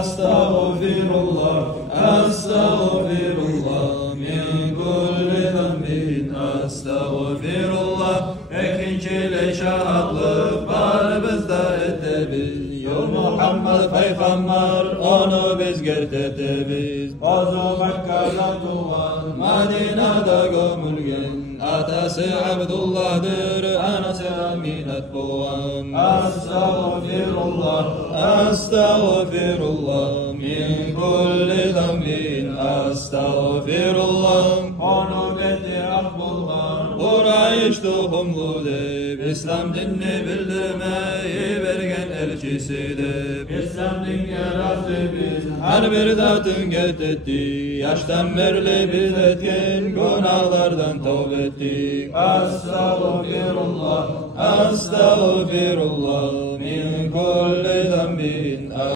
Estağfirullah, estağfirullah, min kulli zembin, estağfirullah. Ekincilik şahadlık var bizde ettibiz. Yol Muhammed Peygamber, onu biz gertettibiz. Bazı Mekke'de tuğan, Medine'de gömülgen. Atası Abdullah'dır, anası Aminet boğan. Estağfirullah, estağfirullah, min kulli zembin, estağfirullah. Onu dedi Abdullah, Kureyş tohumludur, İslam dinini bildirmeyi vergen elçisidir. İslam din yarası biz, her bir zatın getirdi, yaştan beri biz etkin günahlardan tövbe ettik. Estağfirullah, estağfirullah, min kulli zembin.